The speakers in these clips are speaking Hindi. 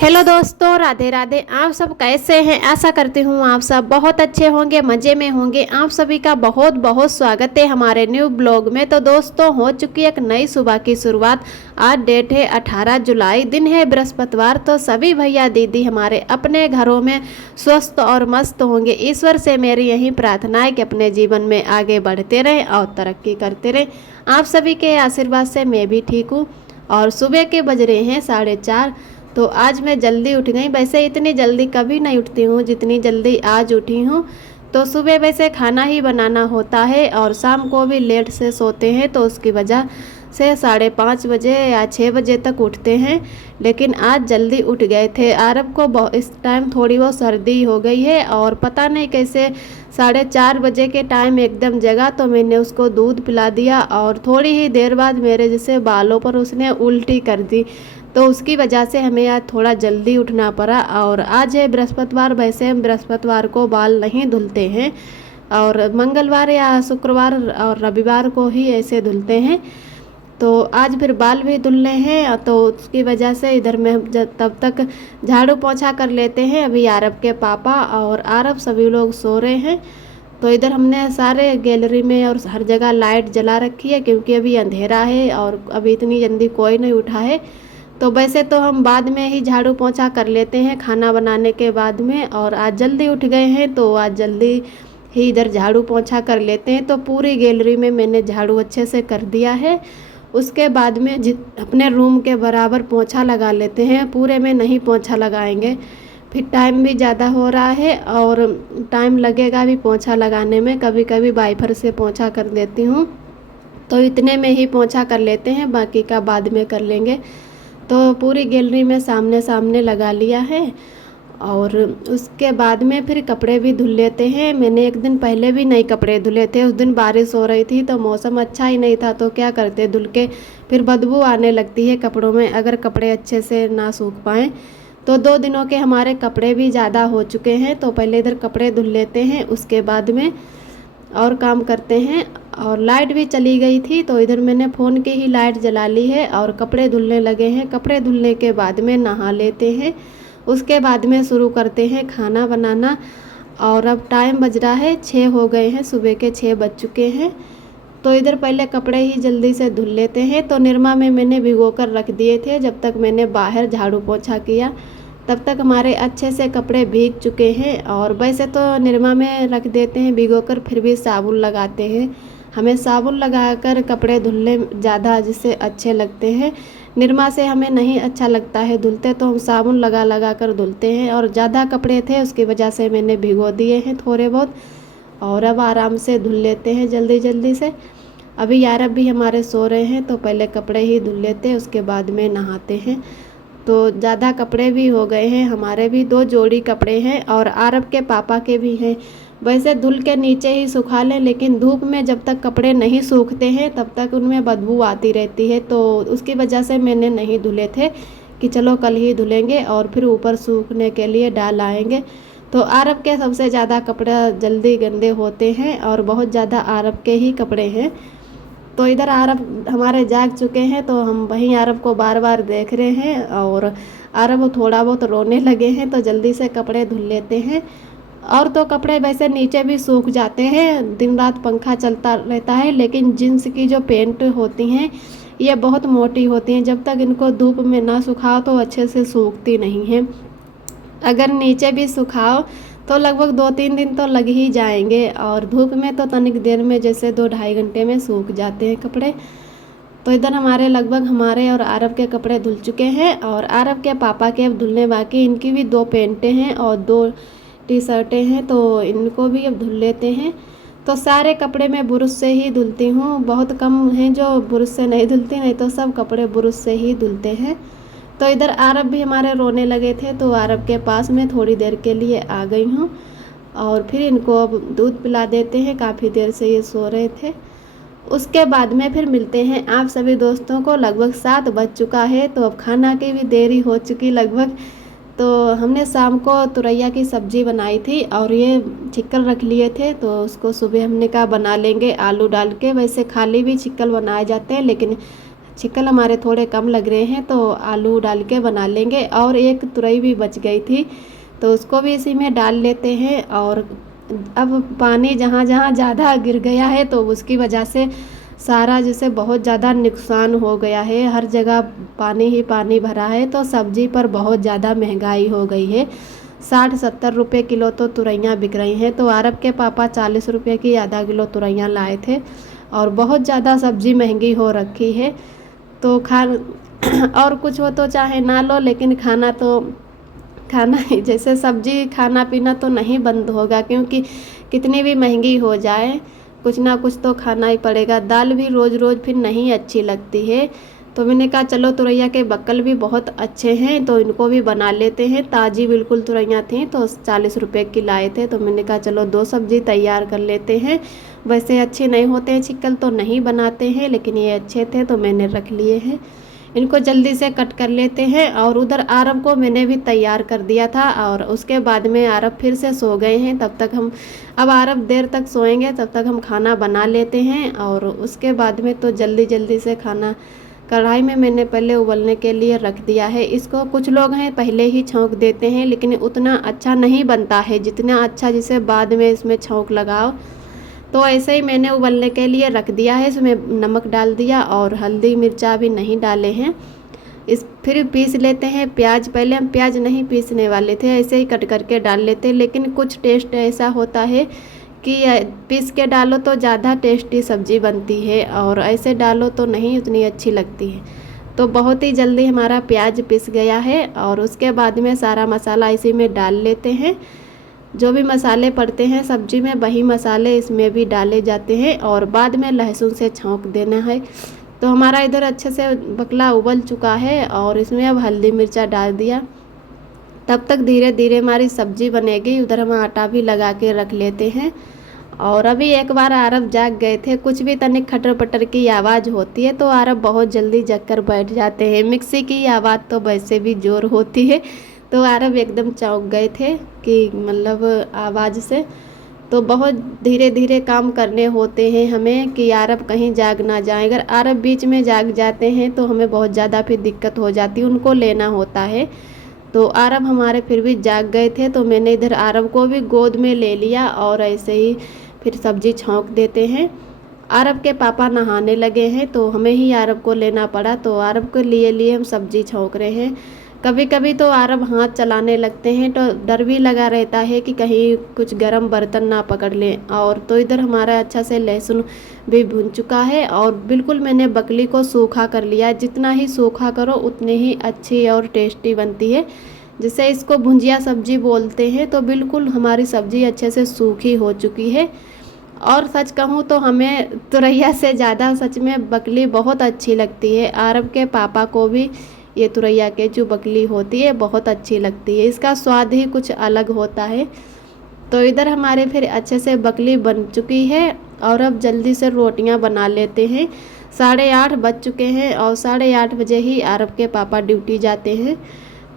हेलो दोस्तों, राधे राधे। आप सब कैसे हैं? आशा करती हूँ आप सब बहुत अच्छे होंगे, मज़े में होंगे। आप सभी का बहुत बहुत स्वागत है हमारे न्यू ब्लॉग में। तो दोस्तों, हो चुकी एक नई सुबह की शुरुआत। आज डेट है 18 जुलाई, दिन है बृहस्पतिवार। तो सभी भैया दीदी हमारे अपने घरों में स्वस्थ और मस्त होंगे। ईश्वर से मेरी यही प्रार्थना है कि अपने जीवन में आगे बढ़ते रहें और तरक्की करते रहें। आप सभी के आशीर्वाद से मैं भी ठीक हूँ। और सुबह के बज रहे हैं 4:30। तो आज मैं जल्दी उठ गई। वैसे इतनी जल्दी कभी नहीं उठती हूँ जितनी जल्दी आज उठी हूँ। तो सुबह वैसे खाना ही बनाना होता है और शाम को भी लेट से सोते हैं, तो उसकी वजह से 5:30 बजे या 6 बजे तक उठते हैं। लेकिन आज जल्दी उठ गए थे। आरब को इस टाइम थोड़ी बहुत सर्दी हो गई है और पता नहीं कैसे 4:30 बजे के टाइम एकदम जगा, तो मैंने उसको दूध पिला दिया और थोड़ी ही देर बाद मेरे जैसे बालों पर उसने उल्टी कर दी। तो उसकी वजह से हमें आज थोड़ा जल्दी उठना पड़ा। और आज है बृहस्पतिवार। वैसे हम बृहस्पतिवार को बाल नहीं धुलते हैं और मंगलवार या शुक्रवार और रविवार को ही ऐसे धुलते हैं। तो आज फिर बाल भी धुलने हैं, तो उसकी वजह से इधर में तब तक झाड़ू पोछा कर लेते हैं। अभी आरब के पापा और आरब सभी लोग सो रहे हैं। तो इधर हमने सारे गैलरी में और हर जगह लाइट जला रखी है, क्योंकि अभी अंधेरा है और अभी इतनी जल्दी कोई नहीं उठा है। तो वैसे तो हम बाद में ही झाड़ू पोछा कर लेते हैं खाना बनाने के बाद में, और आज जल्दी उठ गए हैं तो आज जल्दी ही इधर झाड़ू पोछा कर लेते हैं। तो पूरी गैलरी में मैंने झाड़ू अच्छे से कर दिया है। उसके बाद में अपने रूम के बराबर पोछा लगा लेते हैं। पूरे में नहीं पोछा लगाएंगे, फिर टाइम भी ज़्यादा हो रहा है और टाइम लगेगा भी पोछा लगाने में। कभी कभी वाइपर से पोछा कर देती हूँ, तो इतने में ही पोछा कर लेते हैं, बाकी का बाद में कर लेंगे। तो पूरी गैलरी में सामने सामने लगा लिया है। और उसके बाद में फिर कपड़े भी धुल लेते हैं। मैंने एक दिन पहले भी नए कपड़े धुले थे। उस दिन बारिश हो रही थी तो मौसम अच्छा ही नहीं था, तो क्या करते, धुल के फिर बदबू आने लगती है कपड़ों में अगर कपड़े अच्छे से ना सूख पाएँ। तो 2 दिनों के हमारे कपड़े भी ज़्यादा हो चुके हैं। तो पहले इधर कपड़े धुल लेते हैं, उसके बाद में और काम करते हैं। और लाइट भी चली गई थी, तो इधर मैंने फ़ोन की ही लाइट जला ली है और कपड़े धुलने लगे हैं। कपड़े धुलने के बाद में नहा लेते हैं। उसके बाद में शुरू करते हैं खाना बनाना। और अब टाइम बज रहा है 6 हो गए हैं, सुबह के 6 बज चुके हैं। तो इधर पहले कपड़े ही जल्दी से धुल लेते हैं। तो निरमा में मैंने भिगो कर रख दिए थे। जब तक मैंने बाहर झाड़ू पोछा किया तब तक हमारे अच्छे से कपड़े भीग चुके हैं। और वैसे तो निरमा में रख देते हैं भिगो कर, फिर भी साबुन लगाते हैं। हमें साबुन लगाकर कपड़े धुलने ज़्यादा जिससे अच्छे लगते हैं। निरमा से हमें नहीं अच्छा लगता है धुलते, तो हम साबुन लगा लगा कर धुलते हैं। और ज़्यादा कपड़े थे उसकी वजह से मैंने भिगो दिए हैं थोड़े बहुत। और अब आराम से धुल लेते हैं जल्दी जल्दी से। अभी यारब भी हमारे सो रहे हैं, तो पहले कपड़े ही धुल लेते हैं, उसके बाद में नहाते हैं। तो ज़्यादा कपड़े भी हो गए हैं। हमारे भी 2 जोड़ी कपड़े हैं और आरब के पापा के भी हैं। वैसे धुल के नीचे ही सुखा लें, लेकिन धूप में जब तक कपड़े नहीं सूखते हैं तब तक उनमें बदबू आती रहती है। तो उसकी वजह से मैंने नहीं धुले थे कि चलो कल ही धुलेंगे और फिर ऊपर सूखने के लिए डाल आएंगे। तो आरब के सबसे ज़्यादा कपड़े जल्दी गंदे होते हैं और बहुत ज़्यादा आरब के ही कपड़े हैं। तो इधर आरब हमारे जाग चुके हैं, तो हम वहीं आरब को बार बार देख रहे हैं। और आरब थोड़ा बहुत रोने लगे हैं, तो जल्दी से कपड़े धुल लेते हैं। और तो कपड़े वैसे नीचे भी सूख जाते हैं, दिन रात पंखा चलता रहता है। लेकिन जीन्स की जो पैंट होती हैं ये बहुत मोटी होती हैं, जब तक इनको धूप में ना सुखाओ तो अच्छे से सूखती नहीं हैं। अगर नीचे भी सुखाओ तो लगभग 2-3 दिन तो लग ही जाएंगे, और धूप में तो तनिक देर में जैसे 2-2.5 घंटे में सूख जाते हैं कपड़े। तो इधर हमारे और आरब के कपड़े धुल चुके हैं और आरब के पापा के अब धुलने बाकी। इनकी भी 2 पैंटें हैं और 2 टी-शर्टें हैं, तो इनको भी अब धुल लेते हैं। तो सारे कपड़े मैं ब्रश से ही धुलती हूँ, बहुत कम हैं जो ब्रश से नहीं धुलती, नहीं तो सब कपड़े ब्रश से ही धुलते हैं। तो इधर आरब भी हमारे रोने लगे थे, तो आरब के पास में थोड़ी देर के लिए आ गई हूँ और फिर इनको अब दूध पिला देते हैं। काफ़ी देर से ये सो रहे थे। उसके बाद में फिर मिलते हैं आप सभी दोस्तों को। लगभग 7 बज चुका है, तो अब खाना की भी देरी हो चुकी लगभग। तो हमने शाम को तुरैया की सब्ज़ी बनाई थी और ये चिक्कल रख लिए थे, तो उसको सुबह हमने कहा बना लेंगे आलू डाल के। वैसे खाली भी चिक्कल बनाए जाते हैं, लेकिन छिकल हमारे थोड़े कम लग रहे हैं तो आलू डाल के बना लेंगे। और एक तुरई भी बच गई थी तो उसको भी इसी में डाल लेते हैं। और अब पानी जहाँ जहाँ ज़्यादा गिर गया है तो उसकी वजह से सारा जैसे बहुत ज़्यादा नुकसान हो गया है, हर जगह पानी ही पानी भरा है। तो सब्जी पर बहुत ज़्यादा महंगाई हो गई है, 60-70 रुपये किलो तो तुरैयाँ बिक रही हैं। तो आरब के पापा 40 रुपये की आधा किलो तुरैयाँ लाए थे और बहुत ज़्यादा सब्जी महंगी हो रखी है। तो और कुछ हो तो चाहे ना लो, लेकिन खाना ही, जैसे सब्जी खाना पीना तो नहीं बंद होगा, क्योंकि कितनी भी महंगी हो जाए कुछ ना कुछ तो खाना ही पड़ेगा। दाल भी रोज़ रोज़ फिर नहीं अच्छी लगती है। तो मैंने कहा चलो तुरैया के बक्कल भी बहुत अच्छे हैं तो इनको भी बना लेते हैं। ताज़ी बिल्कुल तुरैया थी तो 40 रुपये की लाए थे, तो मैंने कहा चलो 2 सब्जी तैयार कर लेते हैं। वैसे अच्छे नहीं होते हैं, छिक्कल तो नहीं बनाते हैं, लेकिन ये अच्छे थे तो मैंने रख लिए हैं। इनको जल्दी से कट कर लेते हैं। और उधर आरब को मैंने भी तैयार कर दिया था और उसके बाद में आरब फिर से सो गए हैं। तब तक अब आरब देर तक सोएंगे तब तक हम खाना बना लेते हैं। और उसके बाद में तो जल्दी जल्दी से खाना कढ़ाई में मैंने पहले उबलने के लिए रख दिया है। इसको कुछ लोग हैं पहले ही छौंक देते हैं, लेकिन उतना अच्छा नहीं बनता है जितना अच्छा जिसे बाद में इसमें छौंक लगाओ। तो ऐसे ही मैंने उबलने के लिए रख दिया है, इसमें नमक डाल दिया और हल्दी मिर्चा भी नहीं डाले हैं। फिर पीस लेते हैं प्याज। पहले हम प्याज नहीं पीसने वाले थे, ऐसे ही कट करके डाल लेते, लेकिन कुछ टेस्ट ऐसा होता है कि पीस के डालो तो ज़्यादा टेस्टी सब्ज़ी बनती है और ऐसे डालो तो नहीं उतनी अच्छी लगती है। तो बहुत ही जल्दी हमारा प्याज पिस गया है और उसके बाद में सारा मसाला इसी में डाल लेते हैं। जो भी मसाले पड़ते हैं सब्जी में वही मसाले इसमें भी डाले जाते हैं और बाद में लहसुन से छौंक देना है। तो हमारा इधर अच्छे से बकला उबल चुका है और इसमें अब हल्दी मिर्चा डाल दिया। तब तक धीरे धीरे हमारी सब्जी बनेगी। उधर हम आटा भी लगा के रख लेते हैं। और अभी एक बार आरब जाग गए थे, कुछ भी तनिक खटर पटर की आवाज़ होती है तो आरब बहुत जल्दी जग कर बैठ जाते हैं। मिक्सी की आवाज़ तो वैसे भी ज़ोर होती है, तो आरब एकदम चौंक गए थे कि मतलब आवाज़ से। तो बहुत धीरे धीरे काम करने होते हैं हमें कि आरब कहीं जाग ना जाए। अगर आरब बीच में जाग जाते हैं तो हमें बहुत ज़्यादा फिर दिक्कत हो जाती है, उनको लेना होता है। तो आरब हमारे फिर भी जाग गए थे तो मैंने इधर आरब को भी गोद में ले लिया और ऐसे ही फिर सब्जी छौंक देते हैं। आरब के पापा नहाने लगे हैं तो हमें ही आरब को लेना पड़ा, तो आरब को लिए हम सब्जी छौंक रहे हैं। कभी कभी तो आरब हाथ चलाने लगते हैं तो डर भी लगा रहता है कि कहीं कुछ गरम बर्तन ना पकड़ लें। और तो इधर हमारा अच्छा से लहसुन भी भुन चुका है और बिल्कुल मैंने बकली को सूखा कर लिया। जितना ही सूखा करो उतनी ही अच्छी और टेस्टी बनती है। जैसे इसको भुंजिया सब्जी बोलते हैं। तो बिल्कुल हमारी सब्जी अच्छे से सूखी हो चुकी है। और सच कहूँ तो हमें तुरैया से ज़्यादा सच में बकली बहुत अच्छी लगती है। आरब के पापा को भी ये तुरैया के जो बकली होती है बहुत अच्छी लगती है, इसका स्वाद ही कुछ अलग होता है। तो इधर हमारे फिर अच्छे से बकली बन चुकी है और अब जल्दी से रोटियां बना लेते हैं। 8:30 बज चुके हैं और 8:30 बजे ही आरब के पापा ड्यूटी जाते हैं,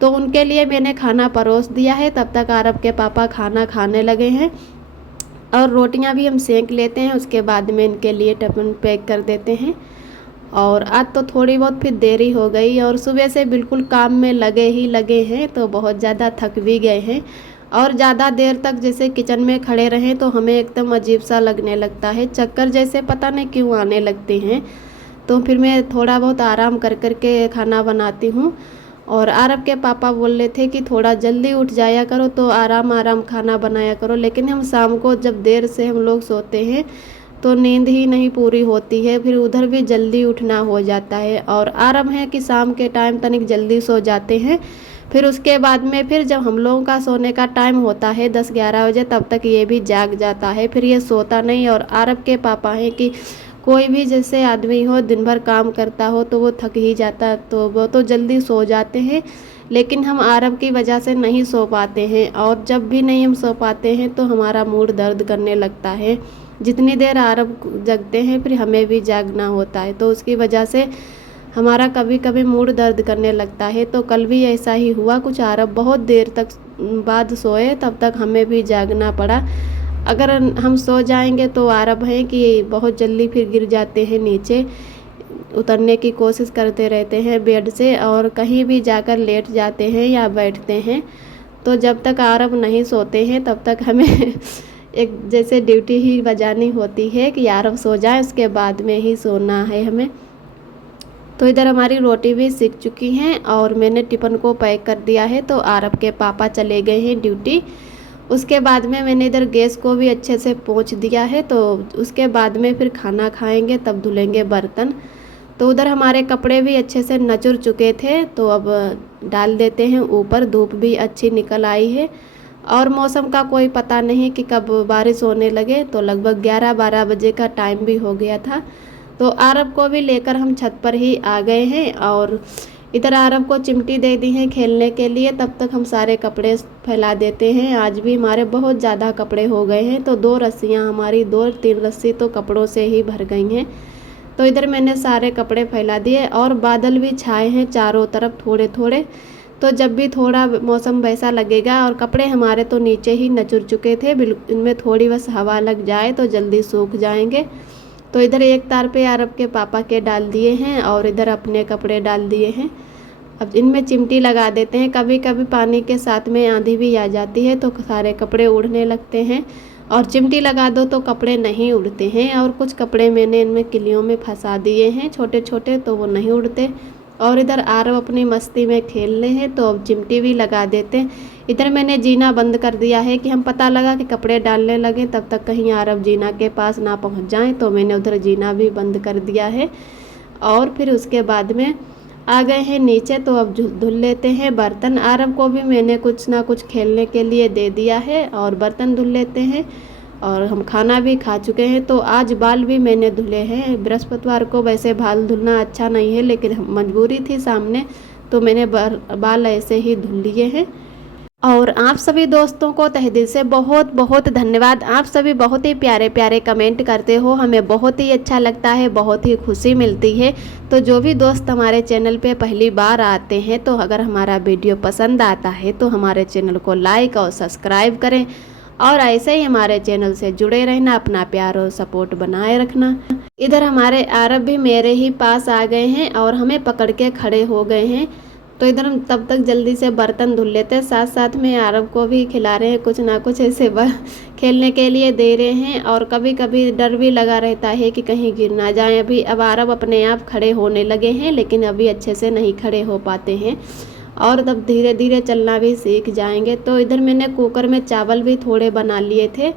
तो उनके लिए मैंने खाना परोस दिया है। तब तक आरब के पापा खाना खाने लगे हैं और रोटियां भी हम सेंक लेते हैं, उसके बाद में इनके लिए टिफिन पैक कर देते हैं। और आज तो थोड़ी बहुत फिर देरी हो गई और सुबह से बिल्कुल काम में लगे हैं तो बहुत ज़्यादा थक भी गए हैं। और ज़्यादा देर तक जैसे किचन में खड़े रहें तो हमें एकदम अजीब सा लगने लगता है, चक्कर जैसे पता नहीं क्यों आने लगते हैं। तो फिर मैं थोड़ा बहुत आराम कर कर के खाना बनाती हूँ। और आरब के पापा बोल रहे थे कि थोड़ा जल्दी उठ जाया करो तो आराम आराम खाना बनाया करो, लेकिन हम शाम को जब देर से हम लोग सोते हैं तो नींद ही नहीं पूरी होती है, फिर उधर भी जल्दी उठना हो जाता है। और आराम है कि शाम के टाइम तनिक जल्दी सो जाते हैं, फिर उसके बाद में फिर जब हम लोगों का सोने का टाइम होता है 10-11 बजे तब तक ये भी जाग जाता है, फिर ये सोता नहीं। और आरब के पापा हैं कि कोई भी जैसे आदमी हो दिन भर काम करता हो तो वो थक ही जाता है, तो वो तो जल्दी सो जाते हैं, लेकिन हम आरब की वजह से नहीं सो पाते हैं। और जब भी नहीं हम सो पाते हैं तो हमारा मूड दर्द करने लगता है। जितनी देर आरब जगते हैं फिर हमें भी जागना होता है, तो उसकी वजह से हमारा कभी कभी मूड दर्द करने लगता है। तो कल भी ऐसा ही हुआ, कुछ आरब बहुत देर तक बाद सोए, तब तक हमें भी जागना पड़ा। अगर हम सो जाएंगे तो आरब हैं कि बहुत जल्दी फिर गिर जाते हैं नीचे, उतरने की कोशिश करते रहते हैं बेड से और कहीं भी जाकर लेट जाते हैं या बैठते हैं। तो जब तक आरव नहीं सोते हैं तब तक हमें एक जैसे ड्यूटी ही बजानी होती है कि आरव सो जाए, उसके बाद में ही सोना है हमें। तो इधर हमारी रोटी भी सीख चुकी हैं और मैंने टिफ़िन को पैक कर दिया है। तो आरव के पापा चले गए हैं ड्यूटी। उसके बाद में मैंने इधर गैस को भी अच्छे से पोंछ दिया है। तो उसके बाद में फिर खाना खाएंगे, तब धुलेंगे बर्तन। तो उधर हमारे कपड़े भी अच्छे से नचुर चुके थे, तो अब डाल देते हैं ऊपर। धूप भी अच्छी निकल आई है और मौसम का कोई पता नहीं कि कब बारिश होने लगे। तो लगभग 11-12 बजे का टाइम भी हो गया था। तो आरव को भी लेकर हम छत पर ही आ गए हैं और इधर आरव को चिमटी दे दी है खेलने के लिए। तब तक हम सारे कपड़े फैला देते हैं। आज भी हमारे बहुत ज़्यादा कपड़े हो गए हैं। तो 2 रस्सियाँ हमारी 2-3 रस्सी तो कपड़ों से ही भर गई हैं। तो इधर मैंने सारे कपड़े फैला दिए और बादल भी छाए हैं चारों तरफ थोड़े थोड़े। तो जब भी थोड़ा मौसम वैसा लगेगा, और कपड़े हमारे तो नीचे ही नचुर चुके थे, बिल्कुल इनमें थोड़ी बस हवा लग जाए तो जल्दी सूख जाएंगे। तो इधर एक तार पे आरव के पापा के डाल दिए हैं और इधर अपने कपड़े डाल दिए हैं। अब इनमें चिमटी लगा देते हैं। कभी कभी पानी के साथ में आंधी भी आ जाती है तो सारे कपड़े उड़ने लगते हैं, और चिमटी लगा दो तो कपड़े नहीं उड़ते हैं। और कुछ कपड़े मैंने इनमें किलियों में फंसा दिए हैं छोटे छोटे, तो वो नहीं उड़ते। और इधर आरव अपनी मस्ती में खेल रहे हैं, तो अब चिमटी भी लगा देते हैं। इधर मैंने जीना बंद कर दिया है कि हम पता लगा कि कपड़े डालने लगे तब तक कहीं आरव जीना के पास ना पहुंच जाएं। तो मैंने उधर जीना भी बंद कर दिया है और फिर उसके बाद में आ गए हैं नीचे। तो अब धुल लेते हैं बर्तन। आरव को भी मैंने कुछ ना कुछ खेलने के लिए दे दिया है और बर्तन धुल लेते हैं। और हम खाना भी खा चुके हैं। तो आज बाल भी मैंने धुले हैं। बृहस्पतिवार को वैसे बाल धुलना अच्छा नहीं है, लेकिन मजबूरी थी सामने, तो मैंने बाल ऐसे ही धुल लिए हैं। और आप सभी दोस्तों को तहे दिल से बहुत बहुत धन्यवाद। आप सभी बहुत ही प्यारे प्यारे कमेंट करते हो, हमें बहुत ही अच्छा लगता है, बहुत ही खुशी मिलती है। तो जो भी दोस्त हमारे चैनल पे पहली बार आते हैं, तो अगर हमारा वीडियो पसंद आता है तो हमारे चैनल को लाइक और सब्सक्राइब करें और ऐसे ही हमारे चैनल से जुड़े रहना, अपना प्यार और सपोर्ट बनाए रखना। इधर हमारे आरव भी मेरे ही पास आ गए हैं और हमें पकड़ के खड़े हो गए हैं। तो इधर हम तब तक जल्दी से बर्तन धुल लेते हैं, साथ साथ में आरव को भी खिला रहे हैं, कुछ ना कुछ ऐसे खेलने के लिए दे रहे हैं। और कभी कभी डर भी लगा रहता है कि कहीं गिर ना जाए। अभी अब आरव अपने आप खड़े होने लगे हैं, लेकिन अभी अच्छे से नहीं खड़े हो पाते हैं और तब धीरे धीरे चलना भी सीख जाएंगे। तो इधर मैंने कुकर में चावल भी थोड़े बना लिए थे।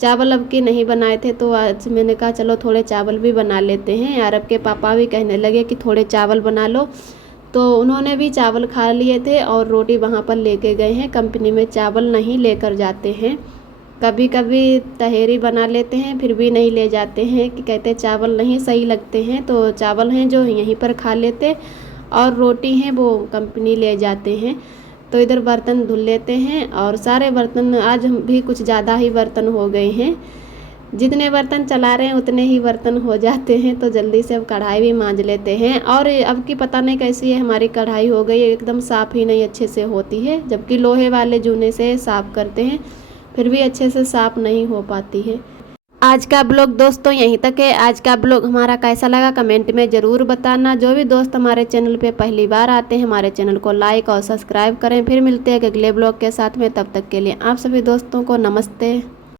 चावल अब की नहीं बनाए थे, तो आज मैंने कहा चलो थोड़े चावल भी बना लेते हैं। आरव के पापा भी कहने लगे कि थोड़े चावल बना लो, तो उन्होंने भी चावल खा लिए थे और रोटी वहाँ पर लेके गए हैं। कंपनी में चावल नहीं लेकर जाते हैं, कभी कभी तहेरी बना लेते हैं, फिर भी नहीं ले जाते हैं कि कहते चावल नहीं सही लगते हैं। तो चावल हैं जो यहीं पर खा लेते और रोटी हैं वो कंपनी ले जाते हैं। तो इधर बर्तन धुल लेते हैं और सारे बर्तन, आज भी कुछ ज़्यादा ही बर्तन हो गए हैं। जितने बर्तन चला रहे हैं उतने ही बर्तन हो जाते हैं। तो जल्दी से अब कढ़ाई भी मांज लेते हैं। और अब की पता नहीं कैसी है हमारी कढ़ाई हो गई है, एकदम साफ़ ही नहीं अच्छे से होती है। जबकि लोहे वाले जूने से साफ़ करते हैं फिर भी अच्छे से साफ़ नहीं हो पाती है। आज का ब्लॉग दोस्तों यहीं तक है। आज का ब्लॉग हमारा कैसा लगा कमेंट में ज़रूर बताना। जो भी दोस्त हमारे चैनल पे पहली बार आते हैं, हमारे चैनल को लाइक और सब्सक्राइब करें। फिर मिलते हैं अगले ब्लॉग के साथ में, तब तक के लिए आप सभी दोस्तों को नमस्ते।